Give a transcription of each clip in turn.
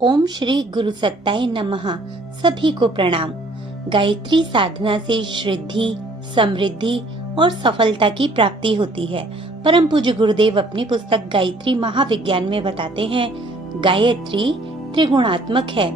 ओम श्री गुरु सत्ताय नमः। सभी को प्रणाम। गायत्री साधना से श्रीद्धि, समृद्धि और सफलता की प्राप्ति होती है। परम पूज्य गुरुदेव अपनी पुस्तक गायत्री महाविज्ञान में बताते हैं, गायत्री त्रिगुणात्मक है।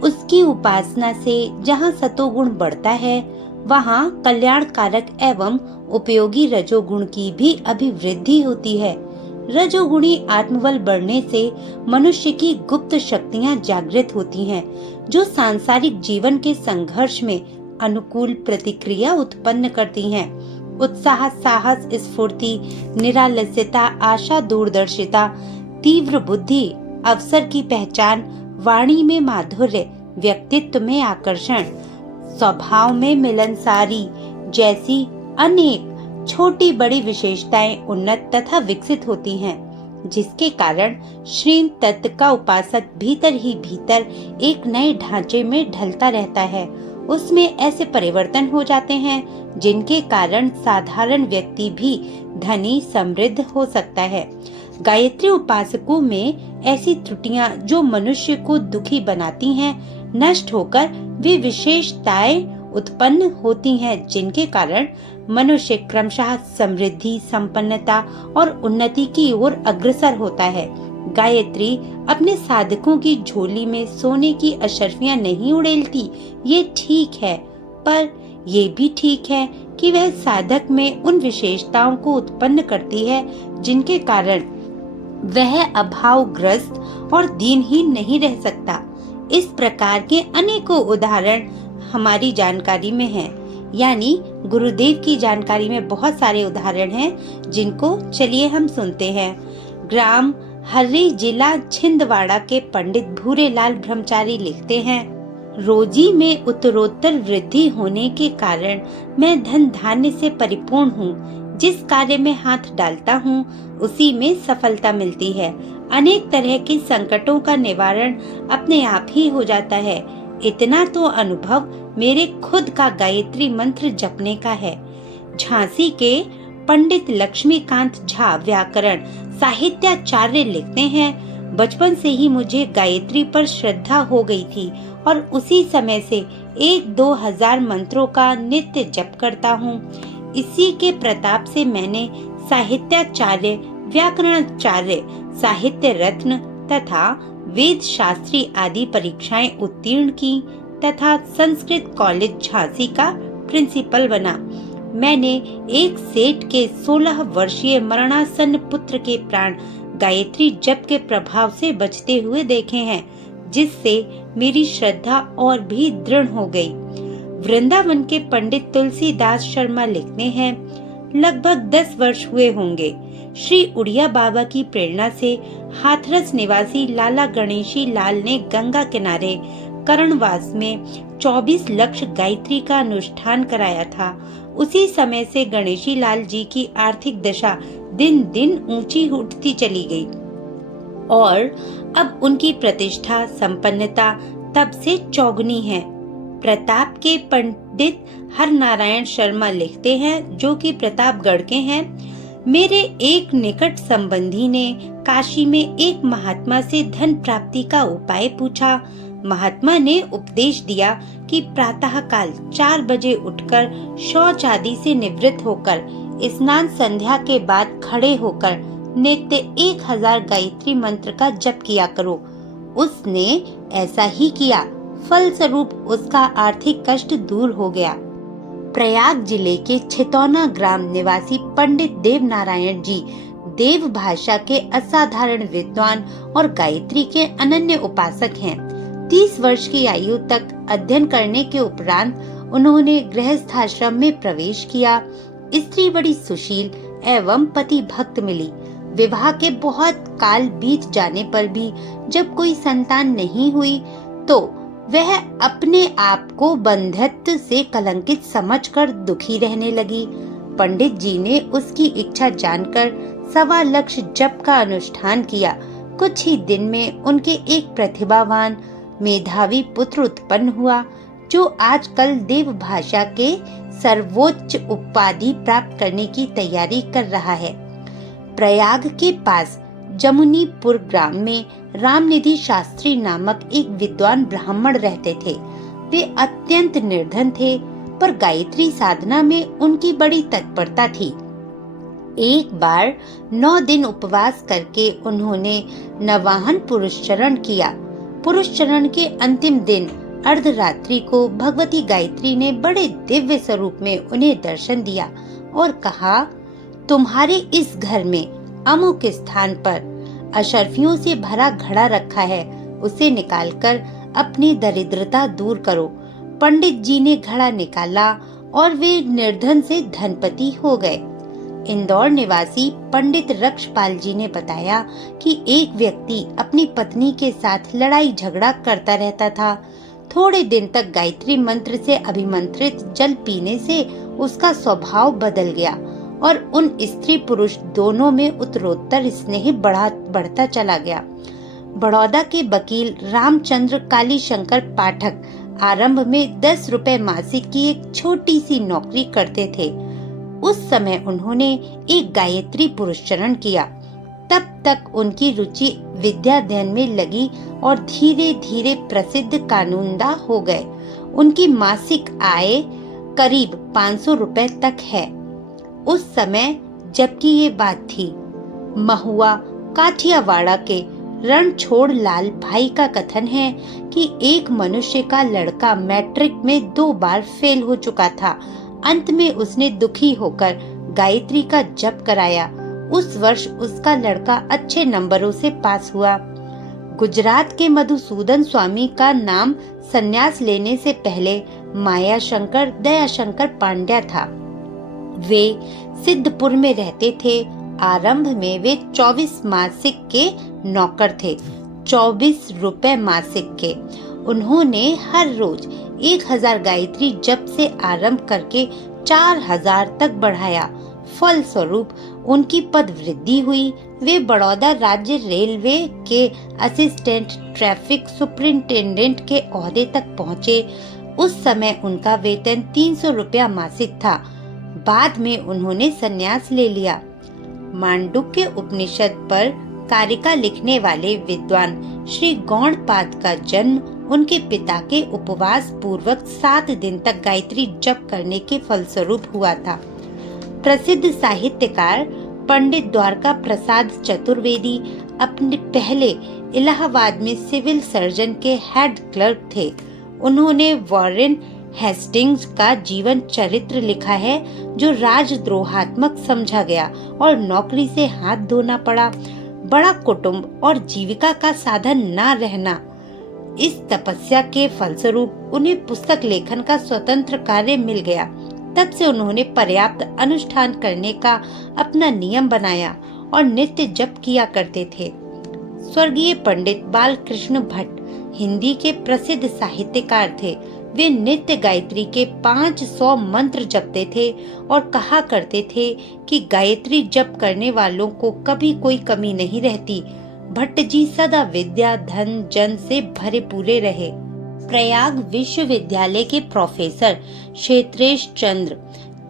उसकी उपासना से जहाँ सतोगुण बढ़ता है, वहाँ कल्याणकारक एवं उपयोगी रजोगुण की भी अभिवृद्धि होती है। रजोगुणी आत्मबल बढ़ने से मनुष्य की गुप्त शक्तियां जागृत होती हैं, जो सांसारिक जीवन के संघर्ष में अनुकूल प्रतिक्रिया उत्पन्न करती हैं। उत्साह, साहस, स्फूर्ति, निरालस्यता, आशा, दूरदर्शिता, तीव्र बुद्धि, अवसर की पहचान, वाणी में माधुर्य, व्यक्तित्व में आकर्षण, स्वभाव में मिलनसारी जैसी अनेक छोटी बड़ी विशेषताएं उन्नत तथा विकसित होती हैं, जिसके कारण श्रीन तत्व का उपासक भीतर ही भीतर एक नए ढांचे में ढलता रहता है। उसमें ऐसे परिवर्तन हो जाते हैं जिनके कारण साधारण व्यक्ति भी धनी समृद्ध हो सकता है। गायत्री उपासकों में ऐसी त्रुटियां जो मनुष्य को दुखी बनाती हैं, नष्ट होकर वे विशेषताएं उत्पन्न होती हैं, जिनके कारण मनुष्य क्रमशः समृद्धि, संपन्नता और उन्नति की ओर अग्रसर होता है। गायत्री अपने साधकों की झोली में सोने की अशर्फियां नहीं उड़ेलती, ये ठीक है, पर ये भी ठीक है कि वह साधक में उन विशेषताओं को उत्पन्न करती है जिनके कारण वह अभावग्रस्त और दीनहीन नहीं रह सकता। इस प्रकार के अनेकों उदाहरण हमारी जानकारी में हैं, यानी गुरुदेव की जानकारी में बहुत सारे उदाहरण हैं, जिनको चलिए हम सुनते हैं। ग्राम हर्री, जिला छिंदवाड़ा के पंडित भूरेलाल ब्रह्मचारी लिखते हैं, रोजी में उत्तरोत्तर वृद्धि होने के कारण मैं धन धान्य से परिपूर्ण हूँ। जिस कार्य में हाथ डालता हूँ, उसी में सफलता मिलती है। अनेक तरह के संकटों का निवारण अपने आप ही हो जाता है। इतना तो अनुभव मेरे खुद का गायत्री मंत्र जपने का है। झांसी के पंडित लक्ष्मीकांत झा व्याकरण साहित्याचार्य लिखते हैं, बचपन से ही मुझे गायत्री पर श्रद्धा हो गई थी और उसी समय से 1-2 हजार मंत्रों का नित्य जप करता हूँ। इसी के प्रताप से मैंने साहित्याचार्य, व्याकरणाचार्य, साहित्य रत्न तथा वेद शास्त्री आदि परीक्षाएं उत्तीर्ण की तथा संस्कृत कॉलेज झांसी का प्रिंसिपल बना। मैंने एक सेठ के 16 वर्षीय मरणासन्न पुत्र के प्राण गायत्री जप के प्रभाव से बचते हुए देखे हैं, जिससे मेरी श्रद्धा और भी दृढ़ हो गई। वृंदावन के पंडित तुलसीदास शर्मा लिखते हैं, लगभग 10 वर्ष हुए होंगे। श्री उड़िया बाबा की प्रेरणा से हाथरस निवासी लाला गणेशी लाल ने गंगा किनारे करणवास में 24 लक्ष गायत्री का अनुष्ठान कराया था। उसी समय से गणेशी लाल जी की आर्थिक दशा दिन दिन ऊंची उठती चली गई और अब उनकी प्रतिष्ठा, संपन्नता तब से चौगुनी है। प्रताप के पंडित हरनारायण शर्मा लिखते हैं, जो कि प्रतापगढ़ के हैं, मेरे एक निकट संबंधी ने काशी में एक महात्मा से धन प्राप्ति का उपाय पूछा। महात्मा ने उपदेश दिया कि प्रातः काल 4 बजे उठकर शौच आदि से निवृत्त होकर स्नान संध्या के बाद खड़े होकर नित्य 1000 गायत्री मंत्र का जप किया करो। उसने ऐसा ही किया। फलस्वरूप उसका आर्थिक कष्ट दूर हो गया। प्रयाग जिले के छितौना ग्राम निवासी पंडित देव नारायण जी देव भाषा के असाधारण विद्वान और गायत्री के अनन्य उपासक हैं। 30 वर्ष की आयु तक अध्ययन करने के उपरांत उन्होंने गृहस्थाश्रम में प्रवेश किया। स्त्री बड़ी सुशील एवं पति भक्त मिली। विवाह के बहुत काल बीत जाने पर भी जब कोई संतान नहीं हुई तो वह अपने आप को बंध्यत्व से कलंकित समझकर दुखी रहने लगी। पंडित जी ने उसकी इच्छा जानकर 1.25 लक्ष जप का अनुष्ठान किया। कुछ ही दिन में उनके एक प्रतिभावान मेधावी पुत्र उत्पन्न हुआ, जो आजकल देव भाषा के सर्वोच्च उपाधि प्राप्त करने की तैयारी कर रहा है। प्रयाग के पास जमुनीपुर ग्राम में रामनिधि शास्त्री नामक एक विद्वान ब्राह्मण रहते थे। वे अत्यंत निर्धन थे, पर गायत्री साधना में उनकी बड़ी तत्परता थी। एक बार 9 दिन उपवास करके उन्होंने नवाहन पुरुषचरण किया। पुरुषचरण के अंतिम दिन अर्धरात्रि को भगवती गायत्री ने बड़े दिव्य स्वरूप में उन्हें दर्शन दिया और कहा, तुम्हारे इस घर में अमुक स्थान पर अशर्फियों से भरा घड़ा रखा है, उसे निकालकर अपनी दरिद्रता दूर करो। पंडित जी ने घड़ा निकाला और वे निर्धन से धनपति हो गए। इंदौर निवासी पंडित रक्षपाल जी ने बताया कि एक व्यक्ति अपनी पत्नी के साथ लड़ाई झगड़ा करता रहता था। थोड़े दिन तक गायत्री मंत्र से अभिमंत्रित जल पीने से उसका स्वभाव बदल गया और उन स्त्री पुरुष दोनों में उत्तरोत्तर स्नेह बढ़ता चला गया। बड़ौदा के वकील रामचंद्र कालीशंकर पाठक आरंभ में 10 रुपए मासिक की एक छोटी सी नौकरी करते थे। उस समय उन्होंने एक गायत्री पुरुषचरण किया। तब तक उनकी रुचि विद्याध्ययन में लगी और धीरे धीरे प्रसिद्ध कानूनदा हो गए। उनकी मासिक आय करीब 500 रुपए तक है। उस समय जबकि ये बात थी। महुआ काठियावाड़ा के रणछोड़ लाल भाई का कथन है कि एक मनुष्य का लड़का मैट्रिक में 2 बार फेल हो चुका था। अंत में उसने दुखी होकर गायत्री का जप कराया। उस वर्ष उसका लड़का अच्छे नंबरों से पास हुआ। गुजरात के मधुसूदन स्वामी का नाम संन्यास लेने से पहले मायाशंकर दयाशंकर पांड्या था। वे सिद्धपुर में रहते थे। आरंभ में वे 24 मासिक के नौकर थे, 24 रुपए मासिक के। उन्होंने हर रोज 1000 गायत्री जप से आरंभ करके 4000 तक बढ़ाया। फल स्वरूप उनकी पद वृद्धि हुई। वे बड़ौदा राज्य रेलवे के असिस्टेंट ट्रैफिक सुपरिंटेंडेंट के ओहदे तक पहुँचे। उस समय उनका वेतन 300 रुपया मासिक था। बाद में उन्होंने संन्यास ले लिया। मांडुक्य उपनिषद पर कारिका लिखने वाले विद्वान श्री गौड़पाद का जन्म उनके पिता के उपवास पूर्वक 7 दिन तक गायत्री जप करने के फलस्वरूप हुआ था। प्रसिद्ध साहित्यकार पंडित द्वारका प्रसाद चतुर्वेदी अपने पहले इलाहाबाद में सिविल सर्जन के हेड क्लर्क थे। उन्होंने वॉरेन हेस्टिंग्स का जीवन चरित्र लिखा है, जो राजद्रोहात्मक समझा गया और नौकरी से हाथ धोना पड़ा। बड़ा कुटुंब और जीविका का साधन न रहना, इस तपस्या के फलस्वरूप उन्हें पुस्तक लेखन का स्वतंत्र कार्य मिल गया। तब से उन्होंने पर्याप्त अनुष्ठान करने का अपना नियम बनाया और नित्य जप किया करते थे। स्वर्गीय पंडित बालकृष्ण भट्ट हिंदी के प्रसिद्ध साहित्यकार थे। वे नित्य गायत्री के 500 मंत्र जपते थे और कहा करते थे कि गायत्री जप करने वालों को कभी कोई कमी नहीं रहती। भट्ट जी सदा विद्या धन जन से भरे पूरे रहे। प्रयाग विश्वविद्यालय के प्रोफेसर क्षेत्रेश चंद्र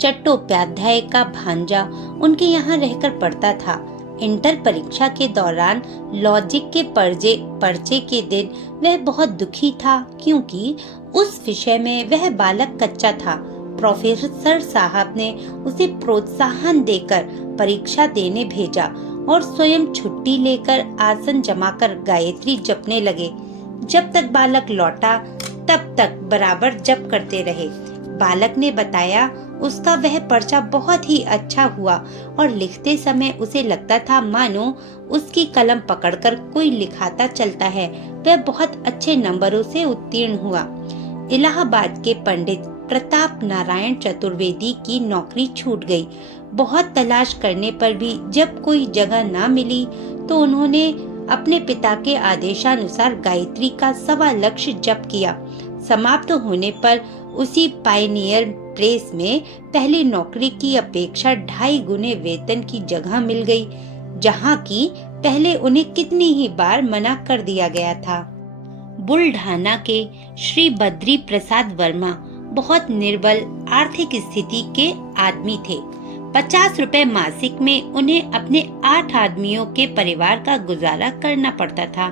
चट्टोपाध्याय का भांजा उनके यहाँ रहकर पढ़ता था। इंटर परीक्षा के दौरान लॉजिक के पर्चे के दिन वह बहुत दुखी था, क्योंकि उस विषय में वह बालक कच्चा था। प्रोफेसर साहब ने उसे प्रोत्साहन देकर परीक्षा देने भेजा और स्वयं छुट्टी लेकर आसन जमाकर गायत्री जपने लगे। जब तक बालक लौटा तब तक बराबर जप करते रहे। बालक ने बताया उसका वह पर्चा बहुत ही अच्छा हुआ और लिखते समय उसे लगता था मानो उसकी कलम पकड़कर कोई लिखाता चलता है। वह बहुत अच्छे नंबरों से उत्तीर्ण हुआ। इलाहाबाद के पंडित प्रताप नारायण चतुर्वेदी की नौकरी छूट गई। बहुत तलाश करने पर भी जब कोई जगह न मिली तो उन्होंने अपने पिता के आदेशानुसार गायत्री का 1.25 लक्ष जप किया। समाप्त होने पर उसी पायनियर प्रेस में पहली नौकरी की अपेक्षा 2.5 गुने वेतन की जगह मिल गई, जहां की पहले उन्हें कितनी ही बार मना कर दिया गया था। बुल्ढाना के श्री बद्री प्रसाद वर्मा बहुत निर्बल आर्थिक स्थिति के आदमी थे। 50 रुपए मासिक में उन्हें अपने 8 आदमियों के परिवार का गुजारा करना पड़ता था।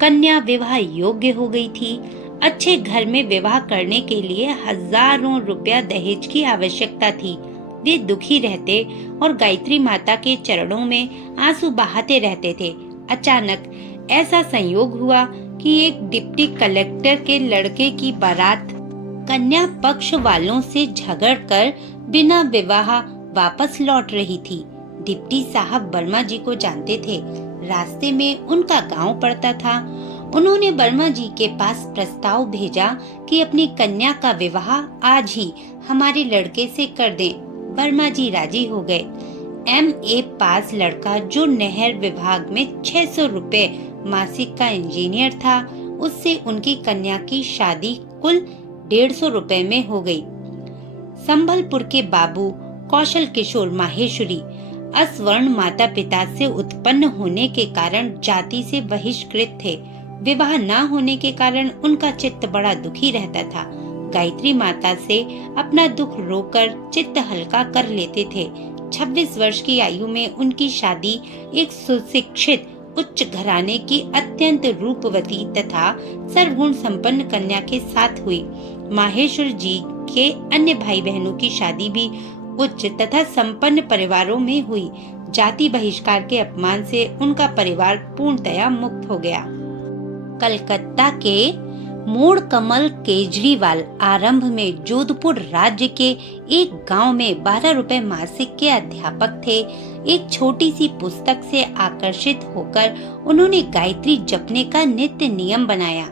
कन्या विवाह योग्य हो गई थी। अच्छे घर में विवाह करने के लिए हजारों रुपया दहेज की आवश्यकता थी। वे दुखी रहते और गायत्री माता के चरणों में आंसू बहाते रहते थे। अचानक ऐसा संयोग हुआ कि एक डिप्टी कलेक्टर के लड़के की बारात कन्या पक्ष वालों से झगड़कर बिना विवाह वापस लौट रही थी। डिप्टी साहब वर्मा जी को जानते थे। रास्ते में उनका गांव पड़ता था। उन्होंने वर्मा जी के पास प्रस्ताव भेजा कि अपनी कन्या का विवाह आज ही हमारे लड़के से कर दें। वर्मा जी राजी हो गए। MA पास लड़का जो नहर विभाग में 600 रुपए मासिक का इंजीनियर था, उससे उनकी कन्या की शादी कुल 150 रुपए में हो गई। संबलपुर के बाबू कौशल किशोर माहेश्वरी अस्वर्ण माता पिता से उत्पन्न होने के कारण जाति से बहिष्कृत थे। विवाह न होने के कारण उनका चित्त बड़ा दुखी रहता था। गायत्री माता से अपना दुख रोकर चित्त हल्का कर लेते थे। 26 वर्ष की आयु में उनकी शादी एक सुशिक्षित उच्च घराने की अत्यंत रूपवती तथा सर्वगुण संपन्न कन्या के साथ हुई। माहेश्वर जी के अन्य भाई बहनों की शादी भी उच्च तथा संपन्न परिवारों में हुई। जाति बहिष्कार के अपमान से उनका परिवार पूर्णतया मुक्त हो गया। कलकत्ता के मोड़ कमल केजरीवाल आरंभ में जोधपुर राज्य के एक गांव में 12 रुपए मासिक के अध्यापक थे। एक छोटी सी पुस्तक से आकर्षित होकर उन्होंने गायत्री जपने का नित्य नियम बनाया।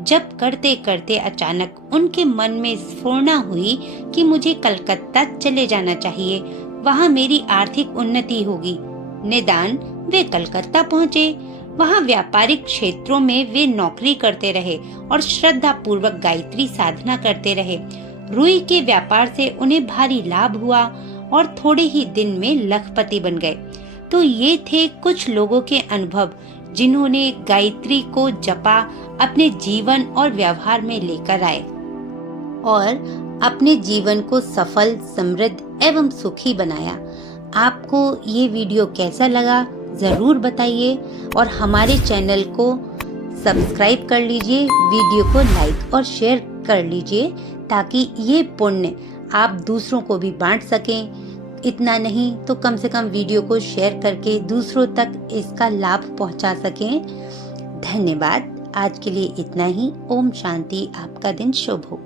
जप करते करते अचानक उनके मन में स्फुरना हुई कि मुझे कलकत्ता चले जाना चाहिए, वहाँ मेरी आर्थिक उन्नति होगी। निदान वे कलकत्ता पहुँचे। वहाँ व्यापारिक क्षेत्रों में वे नौकरी करते रहे और श्रद्धा पूर्वक गायत्री साधना करते रहे। रुई के व्यापार से उन्हें भारी लाभ हुआ और थोड़े ही दिन में लखपति बन गए। तो ये थे कुछ लोगों के अनुभव जिन्होंने गायत्री को जपा, अपने जीवन और व्यवहार में लेकर आए और अपने जीवन को सफल, समृद्ध एवं सुखी बनाया। आपको ये वीडियो कैसा लगा जरूर बताइए और हमारे चैनल को सब्सक्राइब कर लीजिए, वीडियो को लाइक और शेयर कर लीजिए ताकि ये पुण्य आप दूसरों को भी बांट सकें। इतना नहीं तो कम से कम वीडियो को शेयर करके दूसरों तक इसका लाभ पहुंचा सकें। धन्यवाद। आज के लिए इतना ही। ओम शांति। आपका दिन शुभ हो।